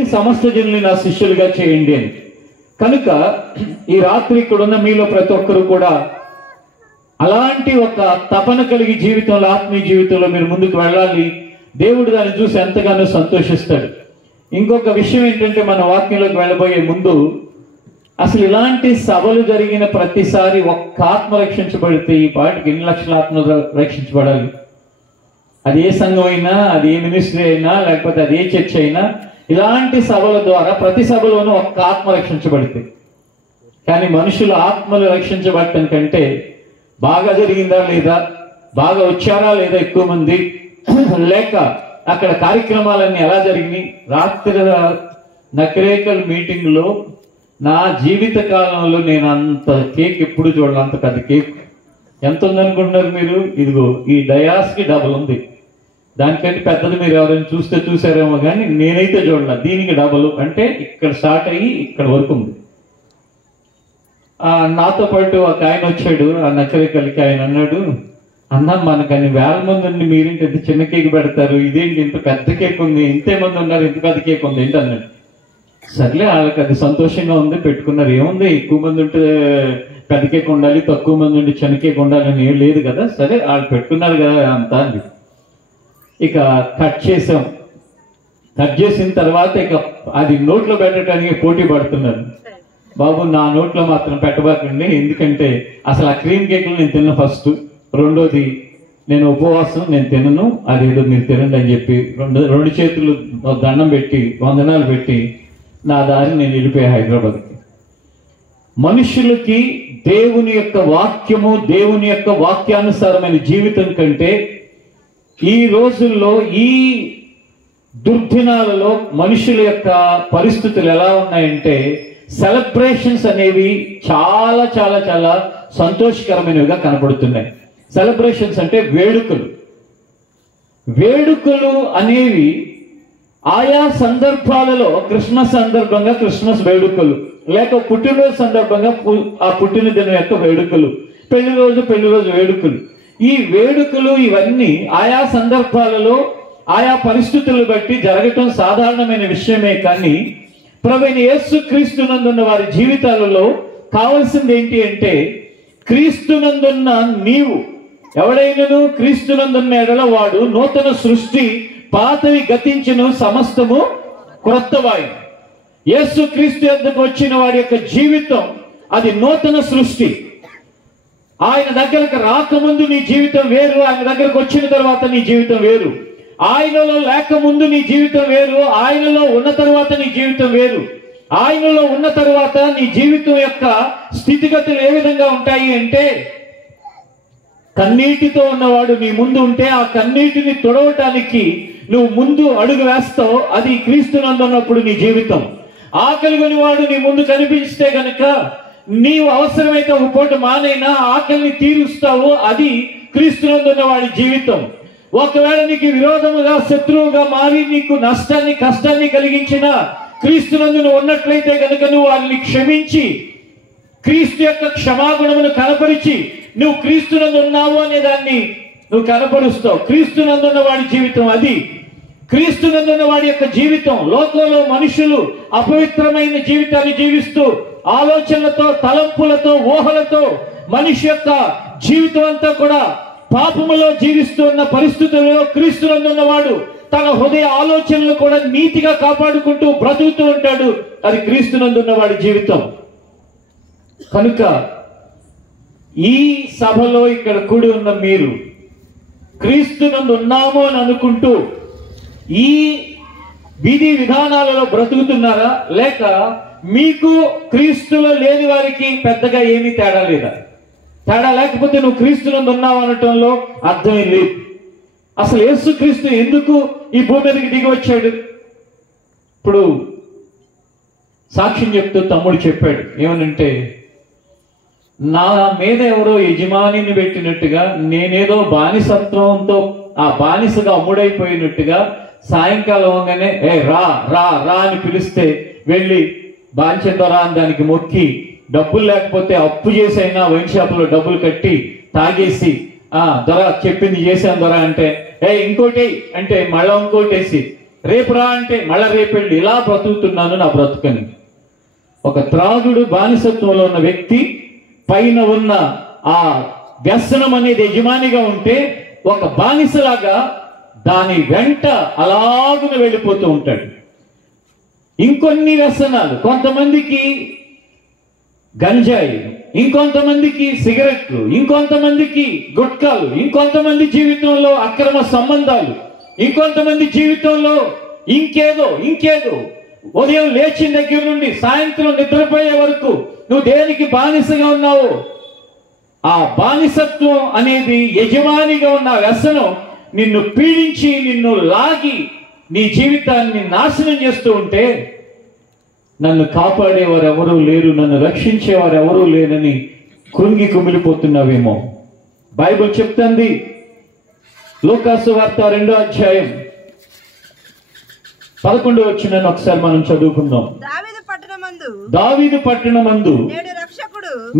వెళ్ళి సమస్త జనుల్ని నా శిష్యులుగా చేయండి అని. కనుక ఈ రాత్రి ఇక్కడ ఉన్న మీలో ప్రతి ఒక్కరు కూడా అలాంటి ఒక తపన కలిగి జీవితంలో, ఆత్మీయ జీవితంలో మీరు ముందుకు వెళ్ళాలి. దేవుడు దాన్ని చూసి ఎంతగానో సంతోషిస్తాడు. ఇంకొక విషయం ఏంటంటే, మన వాక్యంలోకి వెళ్ళబోయే ముందు అసలు ఇలాంటి సభలు జరిగిన ప్రతిసారి ఒక్క ఆత్మ రక్షించబడితే ఈ పాటికి ఎన్ని లక్షల ఆత్మలు రక్షించబడాలి? అది ఏ సంఘం అయినా, అది ఏ మినిస్ట్రీ అయినా, లేకపోతే అది ఏ చర్చ్ అయినా, ఇలాంటి సభల ద్వారా ప్రతి సభలోనూ ఒక్క ఆత్మ రక్షించబడితే. కానీ మనుషులు ఆత్మలు రక్షించబడటం కంటే బాగా జరిగిందా లేదా, బాగా వచ్చారా లేదా ఎక్కువ మంది, లేక అక్కడ కార్యక్రమాలన్నీ ఎలా జరిగినాయి. రాత్రి నకరేకల్ మీటింగ్ లో నా జీవిత కాలంలో నేను అంత కేక్ ఎప్పుడు చూడాలి. అంత పెద్ద కేక్ ఎంత ఉందనుకుంటున్నారు మీరు? ఇదిగో ఈ డయాస్ కి డబుల్ ఉంది. దానికంటే పెద్దది మీరు ఎవరైనా చూసారేమో కానీ నేనైతే చూడాల. దీనికి డబుల్ అంటే ఇక్కడ స్టార్ట్ అయ్యి ఇక్కడ వరకు ఉంది. నాతో పాటు ఒక ఆయన వచ్చాడు, ఆ నకరేకల్కి. ఆయన అన్నాడు, అన్న మనకని వేల మంది ఉండి మీరేంటి ఇంత చిన్న కేక్ పెడతారు, ఇదేంటి ఇంత పెద్ద కేక్ ఉంది, ఇంతే మంది ఉన్నారు, ఇంత పెద్ద కేక్ ఉంది ఏంటి అన్నాడు. సర్లే, వాళ్ళకి అది సంతోషంగా ఉంది, పెట్టుకున్నారు. ఏముంది, ఎక్కువ మంది ఉంటే పెద్ద కేక్ ఉండాలి, తక్కువ మంది ఉండి చిన్న కేక్ ఉండాలని ఏం లేదు కదా, సరే వాళ్ళు పెట్టుకున్నారు కదా అంతా అని. ఇక కట్ చేసాం. కట్ చేసిన తర్వాత ఇక అది నోట్లో పెట్టడానికి పోటీ పడుతున్నారు. బాబు నా నోట్లో మాత్రం పెట్టబాకండి, ఎందుకంటే అసలు ఆ క్రీమ్ కేక్లు నేను తిన్న ఫస్ట్, రెండోది నేను ఉపవాసం, నేను తినను, అదేదో మీరు తినండి అని చెప్పి రెండు చేతులు దండం పెట్టి వందనాలు పెట్టి నా దారి నేను వెళ్ళిపోయా హైదరాబాద్కి. మనుషులకి దేవుని యొక్క వాక్యము, దేవుని యొక్క వాక్యానుసారమైన జీవితం కంటే ఈ రోజుల్లో, ఈ దుర్దినాలలో మనుషుల యొక్క పరిస్థితులు ఎలా ఉన్నాయంటే, సెలబ్రేషన్స్ అనేవి చాలా చాలా చాలా సంతోషకరమైనవిగా కనబడుతున్నాయి. సెలబ్రేషన్స్ అంటే వేడుకలు. వేడుకలు అనేవి ఆయా సందర్భాలలో, క్రిస్మస్ సందర్భంగా క్రిస్మస్ వేడుకలు, లేక పుట్టినరోజు సందర్భంగా ఆ పుట్టినదిన యొక్క వేడుకలు, పెళ్లి రోజు వేడుకలు. ఈ వేడుకలు ఇవన్నీ ఆయా సందర్భాలలో, ఆయా పరిస్థితులను బట్టి జరగటం సాధారణమైన విషయమే. కానీ ప్రభువైన యేసుక్రీస్తునందున్న వారి జీవితాలలో కావాల్సింది ఏంటి అంటే, క్రీస్తునందున్న నీవు, ఎవడైనను క్రీస్తునందున్న ఎడల వాడు నూతన సృష్టి, పాతవి గతించును, సమస్తము క్రొత్తవాయి. యేసుక్రీస్తు యొద్దకు వచ్చిన వాడి యొక్క జీవితం అది నూతన సృష్టి. ఆయన దగ్గరకు రాకముందు నీ జీవితం వేరు, ఆయన దగ్గరకు వచ్చిన తర్వాత నీ జీవితం వేరు. ఆయనలో లేకముందు నీ జీవితం వేరు, ఆయనలో ఉన్న తర్వాత నీ జీవితం వేరు. ఆయనలో ఉన్న తర్వాత నీ జీవితం యొక్క స్థితిగతులు ఏ విధంగా ఉంటాయి అంటే, కన్నీటితో ఉన్నవాడు నీ ముందు ఉంటే ఆ కన్నీటిని తుడవటానికి నువ్వు ముందు అడుగు వేస్తావు, అది క్రీస్తునందున్నప్పుడు నీ జీవితం. ఆకలి కొనివాడు నీ ముందు కనిపిస్తే గనక నీవు అవసరమైతే ఒక పూట మానైనా ఆకలిని తీరుస్తావు, అది క్రీస్తునందున్న వాడి జీవితం. ఒకవేళ నీకు విరోధముగా, శత్రువుగా మారి నీకు నష్టాన్ని, కష్టాన్ని కలిగించిన క్రీస్తునందు నువ్వు ఉన్నట్లయితే కనుక నువ్వు వారిని క్షమించి క్రీస్తు యొక్క క్షమాగుణమును కనపరిచి నువ్వు క్రీస్తునందు ఉన్నావు అనే దాన్ని నువ్వు కనపరుస్తావు. క్రీస్తునందున్న వాడి జీవితం అది. క్రీస్తునందున్న వాడి యొక్క జీవితం. లోకంలో మనుషులు అపవిత్రమైన జీవితాన్ని జీవిస్తూ ఆలోచనలతో, తలంపులతో, ఊహలతో మనిషి యొక్క జీవితం అంతా కూడా పాపములో జీవిస్తూ ఉన్న పరిస్థితుల్లో క్రీస్తునందున్న వాడు తన హృదయ ఆలోచనలు కూడా నీతిగా కాపాడుకుంటూ బ్రతుకుతూ ఉంటాడు. అది క్రీస్తునందున్న వాడి జీవితం. కనుక ఈ సభలో ఇక్కడ కూడి ఉన్న మీరు క్రీస్తునందు ఉన్నాము అని అనుకుంటూ ఈ విధి విధానాలలో బ్రతుకుతున్నారా, లేక మీకు క్రీస్తులో లేని వారికి పెద్దగా ఏమీ తేడా లేదా? తేడా లేకపోతే నువ్వు క్రీస్తునందు ఉన్నావు అనటంలో అర్థమే లేదు. అసలు యేసుక్రీస్తు ఎందుకు ఈ భూమి మీదకి దిగి వచ్చాడు? ఇప్పుడు సాక్ష్యం చెప్తూ తమ్ముడు చెప్పాడు ఏమనంటే, నా మీద ఎవరో యజమానిని పెట్టినట్టుగా, నేనేదో బానిసత్వంతో ఆ బానిసగా అమ్ముడైపోయినట్టుగా సాయంకాలం అవగానే రా రా రా అని పిలిస్తే వెళ్ళి బానిసతో రా అని దానికి మొక్కి, డబ్బులు లేకపోతే అప్పు చేసైనా వైన్ షాపులో డబ్బులు కట్టి తాగేసి దొర చెప్పింది చేశాను దొర అంటే ఇంకోటి అంటే మళ్ళా ఇంకోటి వేసి రేపు రా అంటే మళ్ళా రేపెళ్ళి, ఇలా బ్రతుకుతున్నాను నా బ్రతుకని. ఒక త్రాగుడు, బానిసత్వంలో ఉన్న వ్యక్తి పైన ఉన్న ఆ వ్యసనం అనేది యజమానిగా ఉంటే ఒక బానిసలాగా దాని వెంట అలాగున వెళ్ళిపోతూ ఉంటాడు. ఇంకొన్ని వ్యసనాలు, కొంతమందికి గంజాయి, ఇంకొంతమందికి సిగరెట్లు, ఇంకొంతమందికి గుట్కాలు, ఇంకొంతమంది జీవితంలో అక్రమ సంబంధాలు, ఇంకొంతమంది జీవితంలో ఇంకేదో. ఉదయం లేచిన దగ్గర నుండి సాయంత్రం నిద్రపోయే వరకు నువ్వు దేనికి బానిసగా ఉన్నావు? ఆ బానిసత్వం అనేది యజమానిగా ఉన్న వ్యసనం నిన్ను పీడించి, నిన్ను లాగి నీ జీవితాన్ని నాశనం చేస్తూ ఉంటే, నన్ను కాపాడేవారు ఎవరూ లేరు, నన్ను రక్షించేవారు ఎవరూ లేరని కృంగి కుమిలిపోతున్నావేమో. బైబిల్ చెప్తుంది, లూకాసు వార్త 2వ అధ్యాయం 11వ వచనాన్ని ఒకసారి మనం చదువుకుందాం. దావీదు పట్టణమందు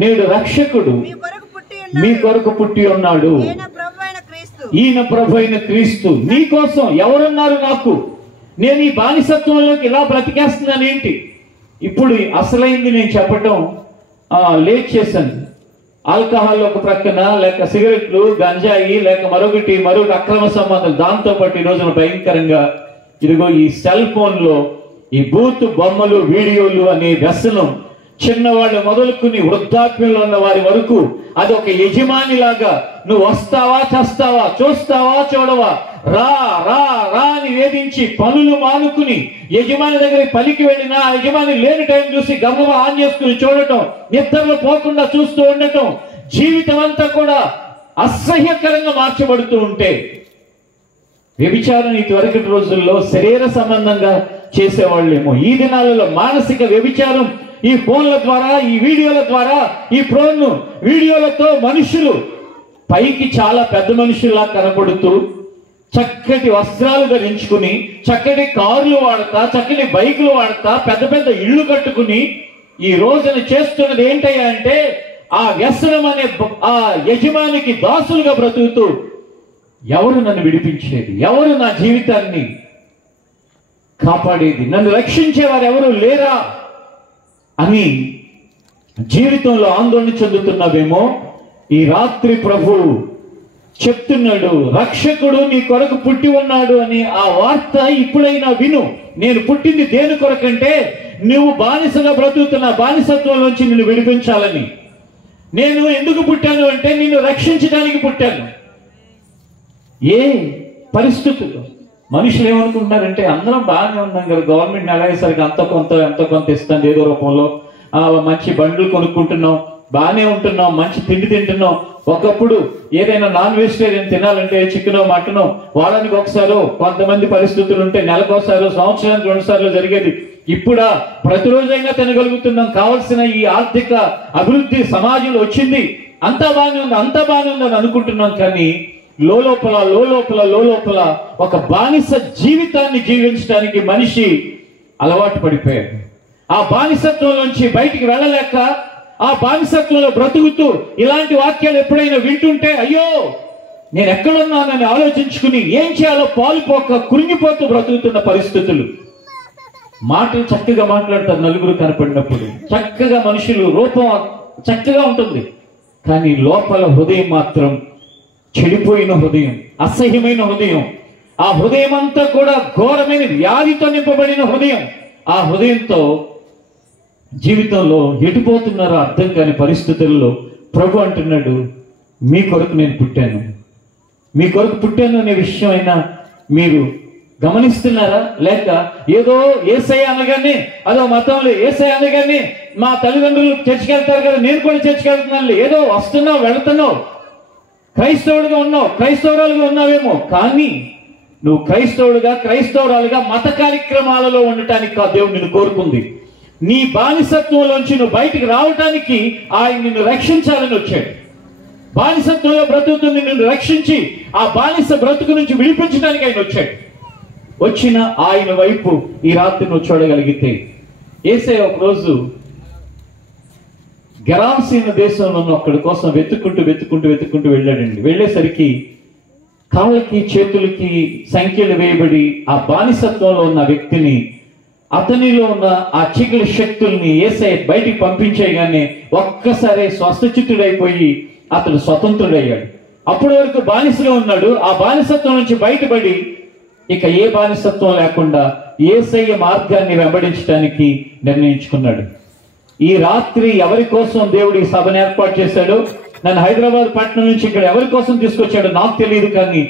నేడు రక్షకుడు మీ కొరకు పుట్టి ఉన్నాడు, ఈయన ప్రభు అయిన క్రీస్తు. నీ కోసం ఎవరున్నారు? నాకు, నేను ఈ బానిసత్వంలోకి ఇలా బ్రతికేస్తున్నానేంటి? ఇప్పుడు అసలైంది నేను చెప్పటం లేట్ చేశాను. ఆల్కహాల్ ఒక ప్రక్కన, లేక సిగరెట్లు, గంజాయి, లేక మరొకటి అక్రమ సంబంధం, దాంతో పాటు ఈ రోజున భయంకరంగా ఇదిగో ఈ సెల్ ఫోన్లో ఈ బూత్ బొమ్మలు, వీడియోలు అనే వ్యసనం చిన్నవాళ్ళు మొదలుకుని వృద్ధాప్యంలో ఉన్న వారి వరకు అది ఒక యజమానిలాగా, నువ్వు వస్తావా చస్తావా, చూస్తావా చూడవా, రా రా రా అని వేధించి పనులు మానుకుని యజమాని దగ్గర పలికి వెళ్ళినా యజమాని లేని టైం చూసి గమ్మగా ఆన్ చేసుకుని చూడటం, నిద్రలో పోకుండా చూస్తూ ఉండటం, జీవితం అంతా కూడా అసహ్యకరంగా మార్చబడుతూ ఉంటే, వ్యభిచారం ఇదివరకటి రోజుల్లో శరీర సంబంధంగా చేసేవాళ్ళేమో, ఈ దినాలలో మానసిక వ్యభిచారం ఈ ఫోన్ల ద్వారా, ఈ వీడియోల ద్వారా, ఈ ఫోన్ వీడియోలతో మనుషులు పైకి చాలా పెద్ద మనుషుల్లా కనపడుతూ, చక్కటి వస్త్రాలు ధరించుకుని, చక్కటి కార్లు వాడతా, చక్కటి బైకులు వాడతా, పెద్ద పెద్ద ఇళ్ళు కట్టుకుని ఈ రోజున చేస్తున్నది ఏంటయ్యా అంటే, ఆ వ్యసనం అనే ఆ యజమానికి దాసులుగా బ్రతుకుతూ, ఎవరు నన్ను విడిపించేది, ఎవరు నా జీవితాన్ని కాపాడేది, నన్ను రక్షించేవారు ఎవరు లేరా అని జీవితంలో ఆందోళన చెందుతున్నావేమో. ఈ రాత్రి ప్రభు చెప్తున్నాడు, రక్షకుడు నీ కొరకు పుట్టి ఉన్నాడు అని ఆ వార్త ఇప్పుడైనా విను. నేను పుట్టింది దేని కొరకంటే, నువ్వు బానిసగా బ్రతుకుతున్న బానిసత్వంలోంచి నిన్ను విడిపించాలని. నేను ఎందుకు పుట్టాను అంటే, నిన్ను రక్షించడానికి పుట్టాను. ఏ పరిస్థితుల్లో మనుషులు ఏమనుకుంటున్నారంటే, అందరం బాగానే ఉన్నాం కదా, గవర్నమెంట్ నెలసరికి అంత కొంత ఇస్తుంది ఏదో రూపంలో, మంచి బండ్లు కొనుక్కుంటున్నాం, బాగానే ఉంటున్నాం, మంచి తిండి తింటున్నాం. ఒకప్పుడు ఏదైనా నాన్ వెజిటేరియన్ తినాలంటే చికెనో మటనో వారానికి ఒకసారో, కొంతమంది పరిస్థితులు ఉంటే నెలకోసారో, సంవత్సరానికి 2 సార్లు జరిగేది. ఇప్పుడా ప్రతిరోజైనా తినగలుగుతున్నాం. కావలసిన ఈ ఆర్థిక అభివృద్ధి సమాజంలో వచ్చింది, అంతా బాగానే ఉంది అని అనుకుంటున్నాం. కానీ లోలోపల ఒక బానిస జీవితాన్ని జీవించడానికి మనిషి అలవాటు పడిపోయాడు. ఆ బానిసత్వంలోంచి బయటికి వెళ్ళలేక, ఆ బానిసత్వంలో బ్రతుకుతూ ఇలాంటి వాక్యాలు ఎప్పుడైనా వింటుంటే, అయ్యో నేను ఎక్కడున్నానని ఆలోచించుకుని ఏం చేయాలో పాలుపోక కృంగిపోతూ బ్రతుకుతున్న పరిస్థితులు. మాటలు చక్కగా మాట్లాడతారు నలుగురు కనపడినప్పుడు, చక్కగా మనుషులు రూపం చక్కగా ఉంటుంది, కానీ లోపల హృదయం మాత్రం చెడిపోయిన హృదయం, అసహ్యమైన హృదయం. ఆ హృదయం అంతా కూడా ఘోరమైన వ్యాధితో నింపబడిన హృదయం. ఆ హృదయంతో జీవితంలో ఎటుపోతున్నారో అర్థం కాని పరిస్థితుల్లో ప్రభు అంటున్నాడు, మీ కొరకు నేను పుట్టాను, మీ కొరకు పుట్టాను అనే విషయం అయినా మీరు గమనిస్తున్నారా? లేక ఏదో యేసయ్య అనగానే అదో మతంలో, యేసయ్య అనగానే మా తల్లిదండ్రులు చర్చికి వెళ్తారు కదా, నేను కూడా చర్చికి వెళ్తున్నాను, ఏదో వస్తున్నావు వెళుతున్నావు, క్రైస్తవుడిగా ఉన్నావు, క్రైస్తవురాలుగా ఉన్నావేమో, కానీ నువ్వు క్రైస్తవురాలుగా మత కార్యక్రమాలలో ఉండటానికి కాదు దేవుడు నిన్ను కోరుకుంది. నీ బానిసత్వంలోంచి నువ్వు బయటికి రావటానికి ఆయన నిన్ను రక్షించాలని వచ్చాడు. బానిసత్వంలో బ్రతుకుతుంది నిన్ను రక్షించి ఆ బానిస బ్రతుకు నుంచి విడిపించడానికి ఆయన వచ్చాడు. వచ్చిన ఆయన వైపు ఈ రాత్రి నువ్వు చూడగలిగితే, యేసయ్య ఒకరోజు గెరాసీన దేశంలో ఒక్కడి కోసం వెతుక్కుంటూ వెళ్ళాడండి. వెళ్ళేసరికి కాళ్ళకి చేతులకి సంఖ్యలు వేయబడి ఆ బానిసత్వంలో ఉన్న వ్యక్తిని, అతనిలో ఉన్న ఆ చీకటి శక్తుల్ని యేసయ్య బయటికి పంపించేయగానే ఒక్కసారి స్వస్థచిత్తుడైపోయి అతడు స్వతంత్రుడయ్యాడు. అప్పటి వరకు బానిసగా ఉన్నాడు. ఆ బానిసత్వం నుంచి బయటపడి ఇక ఏ బానిసత్వం లేకుండా యేసయ్య మార్గాన్ని వెంబడించడానికి నిర్ణయించుకున్నాడు. ఈ రాత్రి ఎవరి కోసం దేవుడు ఈ సభను ఏర్పాటు చేశాడో, నన్ను హైదరాబాద్ పట్టణం నుంచి ఇక్కడ ఎవరి కోసం తీసుకొచ్చాడో నాకు తెలియదు, కానీ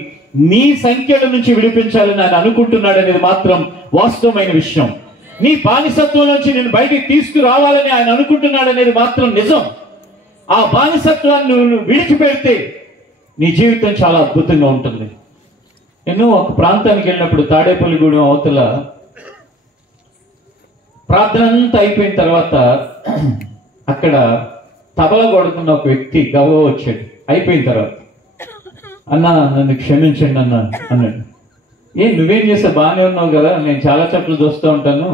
నీ సంఖ్యల నుంచి విడిపించాలని ఆయన అనుకుంటున్నాడు అనేది మాత్రం వాస్తవమైన విషయం. నీ బానిసత్వం నుంచి నేను బయటికి తీసుకురావాలని ఆయన అనుకుంటున్నాడు అనేది మాత్రం నిజం. ఆ బానిసత్వాన్ని నువ్వు విడిచిపెడితే నీ జీవితం చాలా అద్భుతంగా ఉంటుంది. నేను ఒక ప్రాంతానికి వెళ్ళినప్పుడు తాడేపల్లిగూడెం అవతల ప్రార్థన అంతా అయిపోయిన తర్వాత అక్కడ తబల కొడుతున్న ఒక వ్యక్తి గవ్వ వచ్చాడు. అయిపోయిన తర్వాత, అన్న నన్ను క్షమించండి అన్న అన్నాడు. నువ్వేం చేస్తా, బాగానే ఉన్నావు కదా, నేను చాలా చోట్ల చూస్తూ ఉంటాను,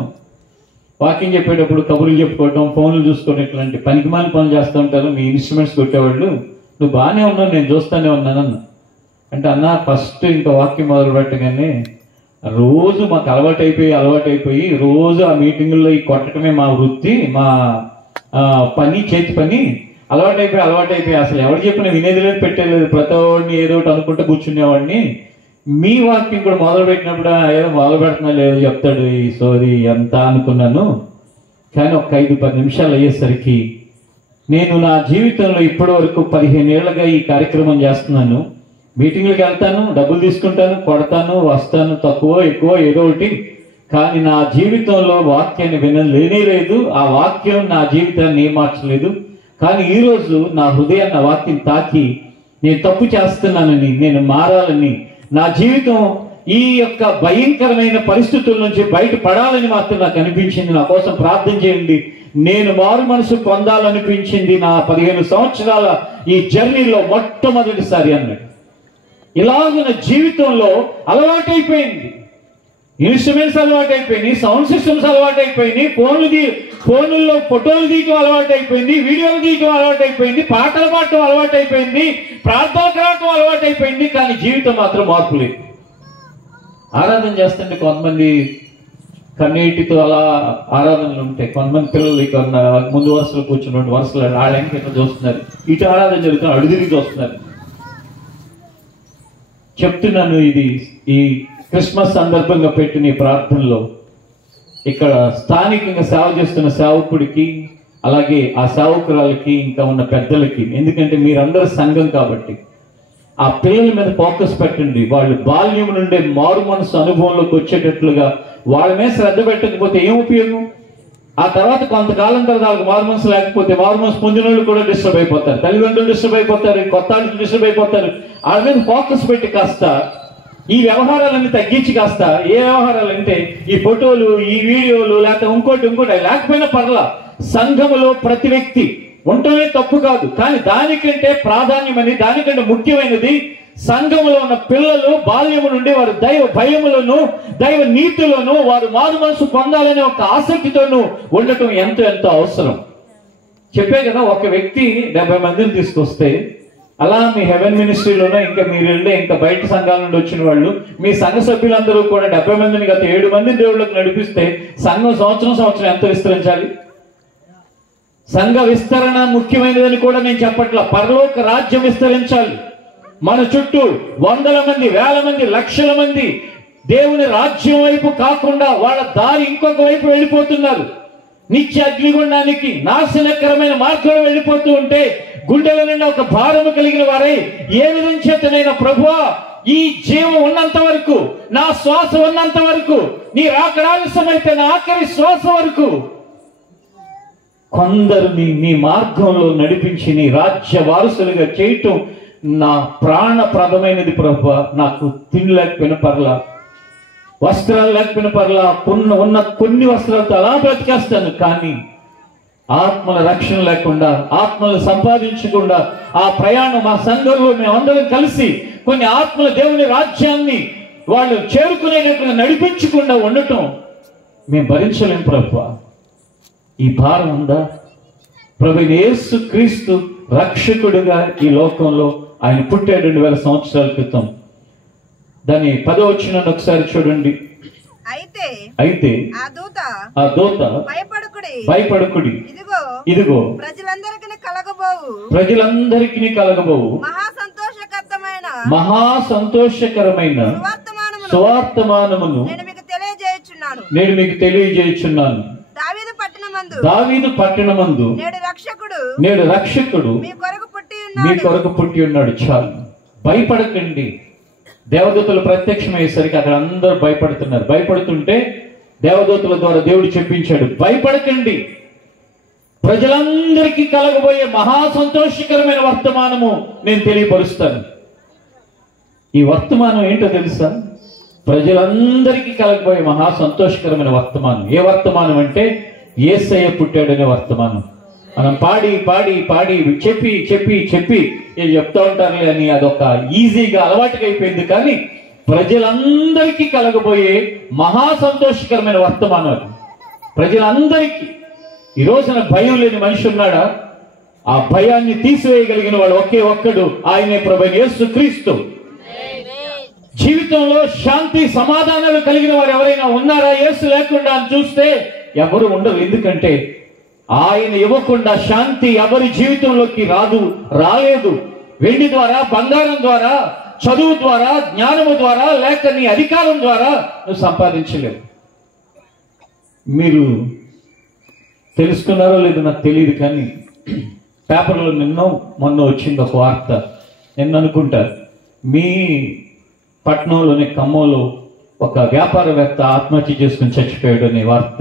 వాకింగ్ చెప్పేటప్పుడు కబుర్లు చెప్పుకోవటం, ఫోన్లు చూసుకోవడం, ఇట్లాంటి పనికిమాలిన పనులు చేస్తూ ఉంటారు మీ ఇన్స్ట్రుమెంట్స్ కొట్టేవాళ్ళు, నువ్వు బాగానే ఉన్నావు, నేను చూస్తూనే ఉన్నానన్న. అంటే అన్న ఫస్ట్ ఇంకా వాక్యం మొదలు పెట్టగానే రోజు మాకు అలవాటైపోయి రోజు ఆ మీటింగుల్లో ఈ కొట్టడమే మా వృత్తి, మా పని, చేతి పని అలవాటైపోయి అసలు ఎవరు చెప్పినా వినేది లేదు, పెట్టేలేదు, ప్రతి వాడిని ఏదో ఒకటి అనుకుంటూ కూర్చునేవాడిని. మీ వాక్యం కూడా మొదలు పెట్టినప్పుడు ఏదో మొదలు పెడుతున్నా లేదు చెప్తాడు ఈ సోది అంతా అనుకున్నాను. కానీ ఒక 5-10 నిమిషాలు అయ్యేసరికి నేను నా జీవితంలో ఇప్పటి వరకు 15 ఏళ్లుగా ఈ కార్యక్రమం చేస్తున్నాను. మీటింగ్లకు వెళ్తాను, డబ్బులు తీసుకుంటాను, కొడతాను, వస్తాను, తక్కువ ఎక్కువ ఏదో ఒకటి, కానీ నా జీవితంలో వాక్యాన్ని వినలేనే లేదు. ఆ వాక్యం నా జీవితాన్ని ఏం మార్చలేదు. కానీ ఈరోజు నా హృదయాన్ని ఆ వాక్యం తాకి నేను తప్పు చేస్తున్నానని, నేను మారాలని, నా జీవితం ఈ యొక్క భయంకరమైన పరిస్థితుల నుంచి బయటపడాలని మాత్రం నాకు అనిపించింది. నా కోసం ప్రార్థన చేయండి. నేను మారు మనసు పొందాలనిపించింది నా 15 సంవత్సరాల ఈ జర్నీలో మొట్టమొదటిసారి అన్నాడు. ఇలాగ నా జీవితంలో అలవాటైపోయింది. ఇన్స్ట్రుమెంట్స్ అలవాటైపోయినాయి, సౌండ్ సిస్టమ్స్ అలవాటైపోయినాయి, ఫోన్లలో ఫోటోలు తీయటం అలవాటైపోయింది, వీడియోలు తీయటం అలవాటైపోయింది, పాటలు పాడటం అలవాటైపోయింది, ప్రార్థనలు రావటం అలవాటైపోయింది. కానీ జీవితం మాత్రం మార్పు లేదు. ఆరాధన చేస్తుంటే కొంతమంది కన్నీటితో అలా ఆరాధనలు ఉంటాయి. కొంతమంది పిల్లలు ఇక ముందు వరుసలో కూర్చుని 2 వరుసలు ఆడడానికి ఇట్లా చూస్తున్నారు, ఇటు ఆరాధన జరుగుతున్నారు, అడుగుదిరిగి చూస్తున్నారు. చెప్తున్నాను, ఇది ఈ క్రిస్మస్ సందర్భంగా పెట్టిన ఈ ప్రార్థనలో ఇక్కడ స్థానికంగా సేవ చేస్తున్న సేవకుడికి, అలాగే ఆ సేవకురాలకి, ఇంకా ఉన్న పెద్దలకి, ఎందుకంటే మీరందరూ సంఘం కాబట్టి ఆ పిల్లల మీద ఫోకస్ పెట్టండి. వాళ్ళు బాల్యం నుండే మారు మనసు అనుభవంలోకి వచ్చేటట్లుగా వాళ్ళ మీద శ్రద్ధ పెట్టకపోతే ఏం ఉపయోగం? ఆ తర్వాత కొంతకాలం తర్వాత వాళ్ళకి మారు మనసు లేకపోతే మారు మనసు పొందిన వాళ్ళు కూడా డిస్టర్బ్ అయిపోతారు, తల్లిదండ్రులు డిస్టర్బ్ అయిపోతారు, కొత్త వాళ్ళు డిస్టర్బ్ అయిపోతారు. వాళ్ళ మీద ఫోకస్ పెట్టి కాస్త ఈ వ్యవహారాలన్నీ తగ్గించి కాస్త, ఏ వ్యవహారాలు అంటే ఈ ఫోటోలు, ఈ వీడియోలు, లేకపోతే ఇంకోటి లేకపోయినా పర్లా, సంఘములో ప్రతి వ్యక్తి ఉండటమే తప్పు కాదు. కానీ దానికంటే ప్రాధాన్యమని, దానికంటే ముఖ్యమైనది సంఘములో ఉన్న పిల్లలు బాల్యము నుండి వారు దైవ భయములను, దైవ నీతిలోను వారు మారు మనసు పొందాలనే ఒక ఆసక్తితోనూ ఉండటం ఎంతో ఎంతో అవసరం. చెప్పే కదా, ఒక వ్యక్తి 70 మందిని తీసుకొస్తే, అలా మీ హెవెన్ మినిస్ట్రీలోనో ఇంకా మీరు వెళ్ళే ఇంకా బయట సంఘాల నుండి వచ్చిన వాళ్ళు, మీ సంఘ సభ్యులందరూ కూడా 70 మందిని గత 7 మందిని దేవుళ్ళకి నడిపిస్తే సంఘం సంవత్సరం ఎంత విస్తరించాలి? సంఘ విస్తరణ ముఖ్యమైనదని కూడా నేను చెప్పట్లా. పరలోక రాజ్యం విస్తరించాలి. మన చుట్టూ 100 మంది, 1000 మంది, లక్షల మంది దేవుని రాజ్యం వైపు కాకుండా వాళ్ళ దారి ఇంకొక వైపు వెళ్ళిపోతున్నారు. నిత్య అగ్నిగుండానికి నాశనకరమైన మార్గంలో వెళ్ళిపోతూ ఉంటే గుండెల నిండా ఒక భారము కలిగిన వారై ఏ విధం చేతనైనా ప్రభువా, ఈ జీవం ఉన్నంత వరకు, నా శ్వాస ఉన్నంత వరకు, నీ రాకడ ఆలస్యమైతే నా ఆఖరి శ్వాస వరకు కొందరిని నీ మార్గంలో నడిపించి నీ రాజ్య వారసులుగా చేయటం నా ప్రాణప్రదమైనది ప్రభువా. నాకు తిండి లేకపోయినా పర్లా, వస్త్రాలు లేకపోయినా పర్లా, ఉన్న కొన్ని వస్త్రాలతో అలా బ్రతికేస్తాను. కానీ ఆత్మల రక్షణ లేకుండా, ఆత్మలు సంపాదించకుండా ఆ ప్రయాణం మా సంఘంలో మేమందరం కలిసి కొన్ని ఆత్మల దేవుని రాజ్యాన్ని వాళ్ళు చేరుకునేటట్టుగా నడిపించకుండా ఉండటం మేము భరించలేం ప్రభువా. ఈ భారం ఉందా? ప్రభువైన యేసు క్రీస్తు రక్షకుడుగా ఈ లోకంలో ఆయన పుట్టాడు 2000 సంవత్సరాల క్రితం. దాని 10వ వచనాన్ని ఒకసారి చూడండి. అయితే ఆ దూత భయపడకుడి, ఇదిగో ప్రజలందరికీ కలగబోవు మహా సంతోషకరమైన సువార్తమానమును నేను మీకు తెలియజేయుచున్నాను. దావీదు పట్టణమందు నేడు రక్షకుడు మీ కొరకు పుట్టి ఉన్నాడు. చాలు, భయపడకండి. దేవదూతలు ప్రత్యక్షమయ్యేసరికి అక్కడ అందరూ భయపడుతున్నారు. భయపడుతుంటే దేవదూతల ద్వారా దేవుడు చెప్పించాడు, భయపడకండి, ప్రజలందరికీ కలగబోయే మహా సంతోషకరమైన వర్తమానము నేను తెలియపరుస్తాను. ఈ వర్తమానం ఏంటో తెలుసా? ప్రజలందరికీ కలగబోయే మహా సంతోషకరమైన వర్తమానం. ఏ వర్తమానం అంటే యేసయ్య పుట్టాడనే వర్తమానం. మనం పాడి పాడి పాడి చెప్పి చెప్పి చెప్పి ఏం చెప్తా ఉంటారులే అని అదొక ఈజీగా అలవాటుగా అయిపోయింది. కానీ ప్రజలందరికీ కలగబోయే మహా సంతోషకరమైన వర్తమానం అది. ప్రజలందరికీ. ఈ రోజున భయం లేని మనిషి ఉన్నాడా? ఆ భయాన్ని తీసివేయగలిగిన వాడు ఒకే ఒక్కడు, ఆయనే ప్రభువైన యేసుక్రీస్తు. జీవితంలో శాంతి సమాధానాలు కలిగిన వారు ఎవరైనా ఉన్నారా యేసు లేకుండా అని చూస్తే ఎవరు ఉండరు. ఎందుకంటే ఆయన ఇవ్వకుండా శాంతి ఎవరి జీవితంలోకి రాలేదు. వెండి ద్వారా, బంగారం ద్వారా, చదువు ద్వారా, జ్ఞానము ద్వారా, లేక నీ అధికారం ద్వారా నువ్వు సంపాదించలేవు. మీరు తెలుసుకున్నారో లేదో నాకు తెలియదు, కానీ పేపర్లో మొన్న వచ్చింది ఒక వార్త. నిన్న అనుకుంటా, మీ పట్టణంలోని ఖమ్మంలో ఒక వ్యాపారవేత్త ఆత్మహత్య చేసుకుని చచ్చిపోయాడు అనే వార్త.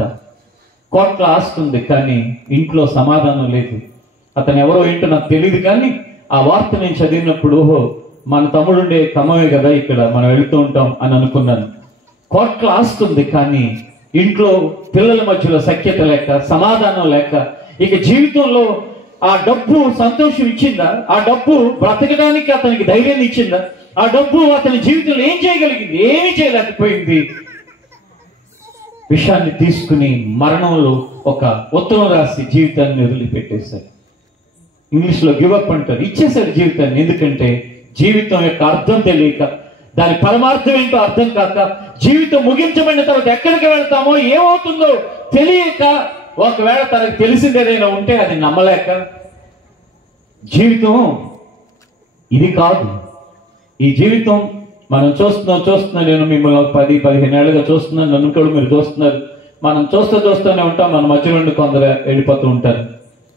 కోట్ల ఆస్తుంది, కానీ ఇంట్లో సమాధానం లేదు. అతను ఎవరో ఏంటో నాకు తెలియదు, కానీ ఆ వార్త నేను చదివినప్పుడు ఓహో మన తమ్ముడుండే ఖమ్మమే కదా, ఇక్కడ మనం వెళుతూ ఉంటాం అని అనుకున్నాను. కోట్ల ఆస్తుంది, కానీ ఇంట్లో పిల్లల మధ్యలో సఖ్యత లేక, సమాధానం లేక, ఇక జీవితంలో ఆ డబ్బు సంతోషం ఇచ్చిందా? ఆ డబ్బు బ్రతకడానికి అతనికి ధైర్యాన్ని ఇచ్చిందా? ఆ డబ్బు అతని జీవితంలో ఏం చేయగలిగింది? ఏమీ చేయలేకపోయింది. విషయాన్ని తీసుకుని మరణంలో ఒక ఉత్తరం రాసి జీవితాన్ని వదిలిపెట్టేశారు. ఇంగ్లీష్లో గివప్ అంటారు. ఇచ్చేశారు జీవితాన్ని. ఎందుకంటే జీవితం యొక్క అర్థం తెలియక, దాని పరమార్థం ఏంటో అర్థం కాక, జీవితం ముగించబడిన తర్వాత ఎక్కడికి వెళ్తామో ఏమవుతుందో తెలియక, ఒకవేళ తనకు తెలిసిందేదైనా ఉంటే అది నమ్మలేక, జీవితం ఇది కాదు. ఈ జీవితం మనం చూస్తున్నాం. నేను మిమ్మల్ని 10-15 ఏళ్ళుగా చూస్తున్నాను, నన్ను కూడా మీరు చూస్తున్నారు. మనం చూస్తూనే ఉంటాం. మన మధ్య నుండి కొందరు వెళ్ళిపోతూ ఉంటారు.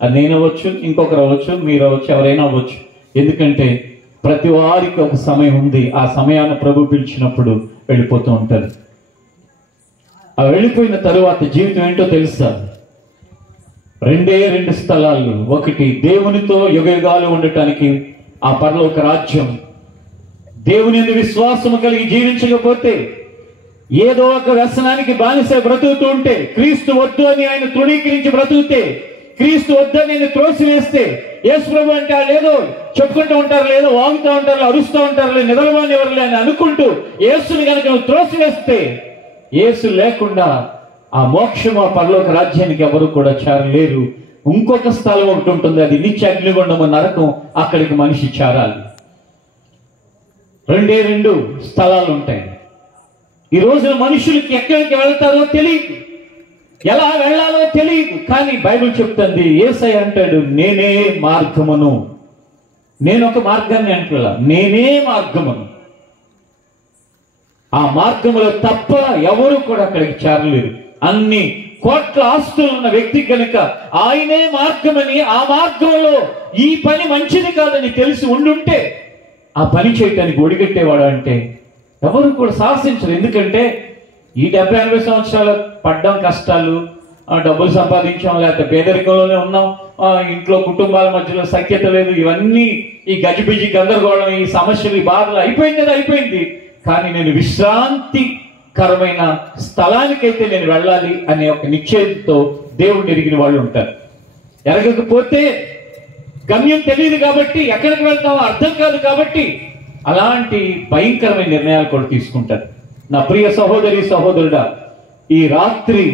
అది నేను అవ్వచ్చు, ఇంకొకరు అవ్వచ్చు, మీరు అవ్వచ్చు, ఎవరైనా అవ్వచ్చు. ఎందుకంటే ప్రతి వారికి ఒక సమయం ఉంది. ఆ సమయాన్ని ప్రభు పిలిచినప్పుడు వెళ్ళిపోతూ ఉంటారు. ఆ వెళ్ళిపోయిన తరువాత జీవితం ఏంటో తెలుసా? 2 స్థలాలు. ఒకటి దేవునితో యుగయుగాలు ఉండటానికి ఆ పరలోక రాజ్యం. దేవుని యందు విశ్వాసము కలిగి జీవించకపోతే, ఏదో ఒక వ్యసనానికి బానిస బ్రతుకుతూ ఉంటే, క్రీస్తు వద్దు అని ఆయన తృణీకరించి బ్రతుకుతే, క్రీస్తు వద్దని ఆయన త్రోసివేస్తే, యేసు ప్రభు అంటే లేదో చెప్పుకుంటూ ఉంటారు, లేదో వాగుతూ ఉంటారు, అరుస్తూ ఉంటారు, నిద్రమాని ఎవరు అని అనుకుంటూ యేసుని కనుక నువ్వు త్రోసివేస్తే, యేసు లేకుండా ఆ మోక్షము, ఆ పరలోక రాజ్యానికి ఎవరు కూడా చేరలేరు. ఇంకొక స్థలం ఒకటి ఉంటుంది, అది నిత్య అగ్నిగుండము, నరకం. అక్కడికి మనిషి చేరాలి. 2 స్థలాలు ఉంటాయి. ఈ రోజున మనుషులకి ఎక్కడికి వెళ్తారో తెలియదు, ఎలా వెళ్ళాలో తెలియదు. కానీ బైబిల్ చెప్తుంది, యేసయ్య అంటాడు, నేనే మార్గమును. నేను ఒక మార్గాన్ని అంటున్నా, నేనే మార్గమును. ఆ మార్గములో తప్ప ఎవరు కూడా అక్కడికి చేరలేరు. అన్ని కోట్ల ఆస్తులు ఉన్న వ్యక్తి కనుక ఆయనే మార్గమని, ఆ మార్గంలో ఈ పని మంచిది కాదని తెలిసి ఉండుంటే ఆ పని చేయటానికి ఒడిగట్టేవాడు అంటే ఎవరు కూడా సాహసించరు. ఎందుకంటే ఈ 70-80 సంవత్సరాలు పడ్డం కష్టాలు, డబ్బులు సంపాదించాం, లేకపోతే పేదరికంలోనే ఉన్నాం, ఇంట్లో కుటుంబాల మధ్యలో సఖ్యత లేదు, ఇవన్నీ ఈ గజిబిజి గందరగోళం, ఈ సమస్యలు, ఈ బాధలు అయిపోయింది కదా, అయిపోయింది. కానీ నేను విశ్రాంతికరమైన స్థలానికైతే నేను వెళ్ళాలి అనే ఒక నిశ్చయంతో దేవుడిని ఎరిగిన వాళ్ళు ఉంటారు. ఎరగకపోతే గమ్యం తెలియదు కాబట్టి, ఎక్కడికి వెళ్తామో అర్థం కాదు కాబట్టి అలాంటి భయంకరమైన నిర్ణయాలు కూడా తీసుకుంటారు. నా ప్రియ సహోదరి సహోదరుడా, ఈ రాత్రి